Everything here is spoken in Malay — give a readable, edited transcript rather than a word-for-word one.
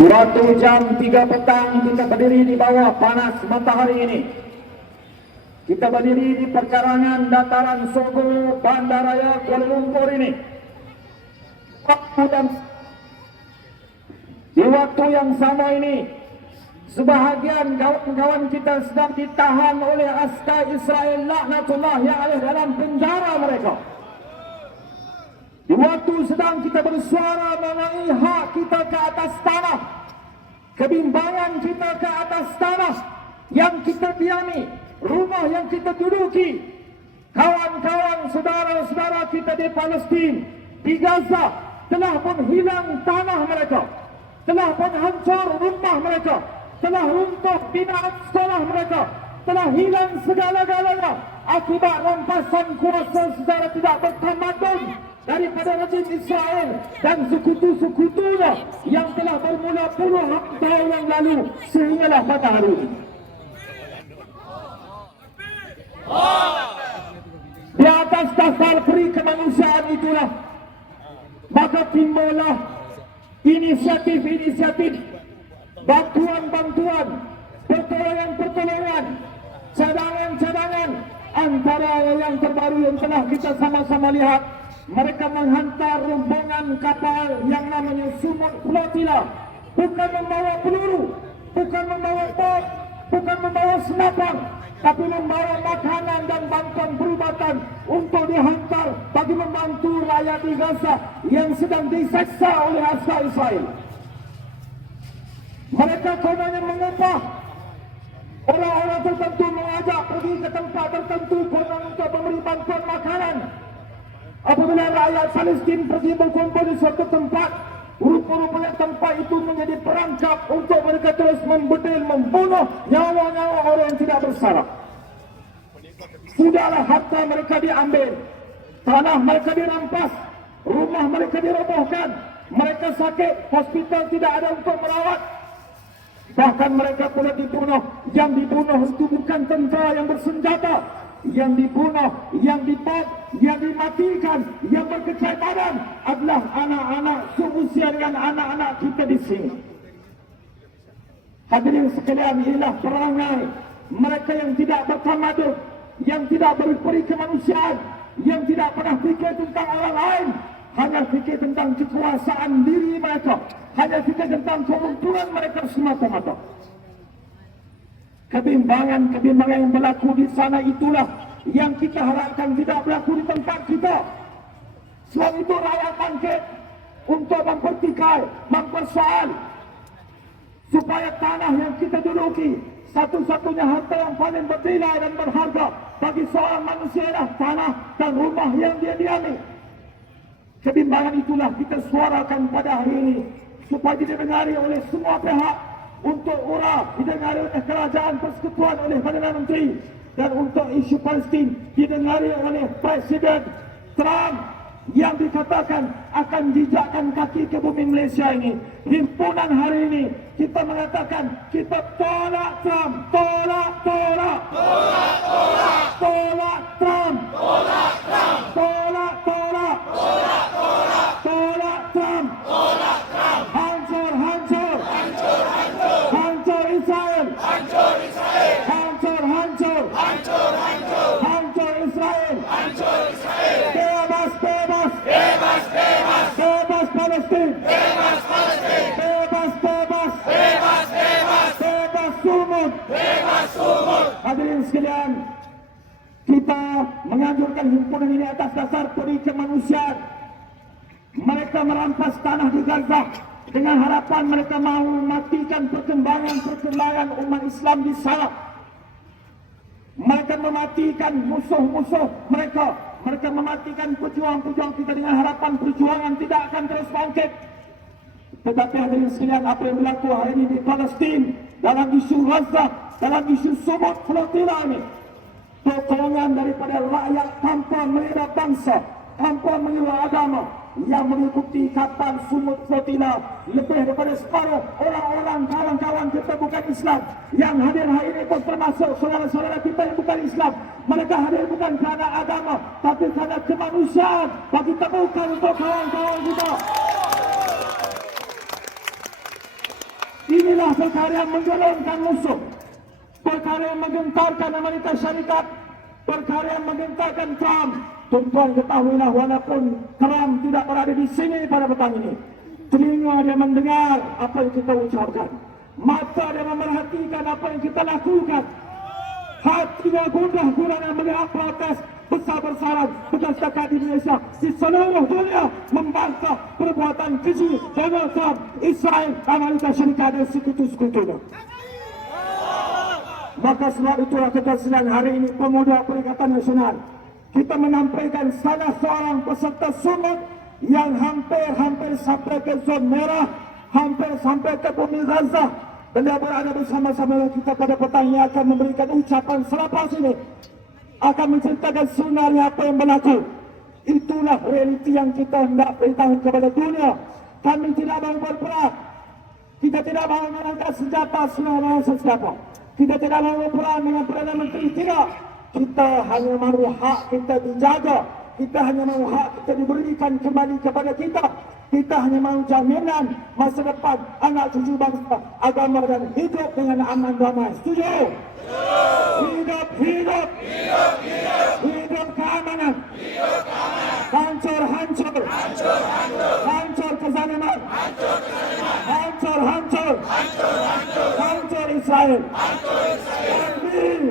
Suatu jam 3 petang kita berdiri di bawah panas matahari ini. Kita berdiri di perkarangan dataran Sogo, Bandaraya Kuala Lumpur ini. Di waktu yang sama ini, sebahagian kawan-kawan kita sedang ditahan oleh askar Israel laknatullahi alaih dalam penjara mereka. Di waktu sedang kita bersuara mengenai hak kita ke atas tanah, kebimbangan kita ke atas tanah yang kita diami, rumah yang kita duduki, kawan-kawan saudara-saudara kita di Palestin, di Gaza telah pun hilang tanah mereka, telah pun hancur rumah mereka, telah runtuh binaan sekolah mereka, telah hilang segala-galanya akibat rampasan kuasa secara tidak bertamadun daripada rejim Israel dan sekutu-sekutunya yang telah bermula puluhan tahun yang lalu sehinggalah pada hari ini. Di atas dasar peri kemanusiaan itulah maka timbullah inisiatif-inisiatif, bantuan-bantuan, pertolongan-pertolongan, cadangan-cadangan. Antara yang terbaru yang telah kita sama-sama lihat, mereka menghantar rombongan kapal yang namanya Sumut Flotilla, bukan membawa peluru, bukan membawa bom, bukan membawa senapan, tapi membawa makanan dan bantuan perubatan untuk dihantar bagi membantu rakyat di Gaza yang sedang diseksa oleh askar Israel. Mereka kononnya mengupah orang-orang tertentu, mengajak pergi ke tempat tertentu konon untuk memberi bantuan makanan. Apabila rakyat Palestin pergi berkumpul di suatu tempat, rupa-rupanya tempat itu menjadi perangkap untuk mereka terus membedil, membunuh nyawa-nyawa orang yang tidak bersalah. Sudahlah harta mereka diambil, tanah mereka dirampas, rumah mereka dirobohkan, mereka sakit, hospital tidak ada untuk merawat. Bahkan mereka pula dibunuh. Yang dibunuh itu bukan tentera yang bersenjata, yang dibunuh, yang dibom, yang dimatikan, yang berkecai badan adalah anak-anak seusia dengan anak-anak kita di sini. Hadirin sekalian, inilah perangai mereka yang tidak bertamadun, yang tidak berperi kemanusiaan, yang tidak pernah fikir tentang orang lain, hanya fikir tentang kekuasaan diri mereka, hanya fikir tentang keuntungan mereka semata-mata. Kebimbangan yang berlaku di sana itulah yang kita harapkan tidak berlaku di tempat kita. Sebab itu rakyat bangkit untuk mempertikai, mempersoal supaya tanah yang kita duduki, satu-satunya harta yang paling bernilai dan berharga bagi seorang manusia adalah tanah dan rumah yang dia diami. Kebimbangan itulah kita suarakan pada hari ini supaya didengari oleh semua pihak, untuk didengari oleh kerajaan persekutuan, oleh Perdana Menteri, dan untuk isu Palestin didengari oleh Presiden Trump yang dikatakan akan jijakkan kaki ke bumi Malaysia ini. Himpunan hari ini kita mengatakan kita tolak Trump, tolak Trump, tolak Trump, tolak Trump, hancur Israel, hancur Israel, bebas Palestin, bebas Sumut. Hadirin sekalian, kita menganjurkan himpunan ini atas dasar peri kemanusiaan. Mereka merampas tanah di Gaza dengan harapan mereka mahu mematikan perkembangan umat Islam di sana. Mereka mematikan musuh-musuh mereka. Mereka mematikan pejuang-pejuang kita dengan harapan perjuangan tidak akan terus bangkit. Tetapi hadirin sekalian, apa yang berlaku hari ini di Palestin, dalam isu Gaza, dalam isu Sumut Flotilla ini, pertolongan daripada rakyat tanpa mengira bangsa, tanpa mengira agama, yang mengikuti kapal Sumut Flotilla lebih daripada separuh orang-orang kawan-kawan kita bukan Islam yang hadir hari ini pun termasuk saudara-saudara kita yang bukan Islam. Mereka hadir bukan kerana agama tapi kerana kemanusiaan, bagi temukan untuk kawan-kawan kita. Inilah perkara yang menggelengkan musuh, perkara yang menggentarkan Amerika Syarikat, perkara yang menggentarkan Trump. Tuan-tuan ketahuilah, walaupun Trump tidak berada di sini pada petang ini, telinga dia mendengar apa yang kita ucapkan, mata dia memerhatikan apa yang kita lakukan, hatinya gundah gulana melihat protes besar-besaran berdasarkan di Indonesia, di seluruh dunia membantah perbuatan keji Donald Trump, Israel, Amerika Syarikat dan sekutu-sekutunya. Maka sebab itulah kita sedang hari ini Pemuda Perikatan Nasional, kita menampilkan salah seorang peserta sungut yang hampir sampai ke zon merah, hampir sampai ke bumi Gaza. Beliau berada bersama-sama kita pada petang ini akan memberikan ucapan selepas ini, akan menceritakan sebenarnya apa yang berlaku. Itulah realiti yang kita hendak beritahu kepada dunia. Kami tidak mahu berperang, kita tidak mahu mengangkat senjata senang senjata, kita tidak mahu berperang dengan Perdana Menteri, tidak. Kita hanya mahu hak kita dijaga, kita hanya mahu hak kita diberikan kembali kepada kita. Kita hanya mahu jaminan masa depan anak cucu bangsa, agama dan hidup dengan aman damai. Setuju? Hidup, hidup, hidup, hidup, hidup keamanan, hidup keamanan. Hancur, hancur, hancur, hancur, hancur kezaliman, hancur kezaliman, hancur, hancur, hancur, hancur, hancur Israel, hancur Israel. Takbir.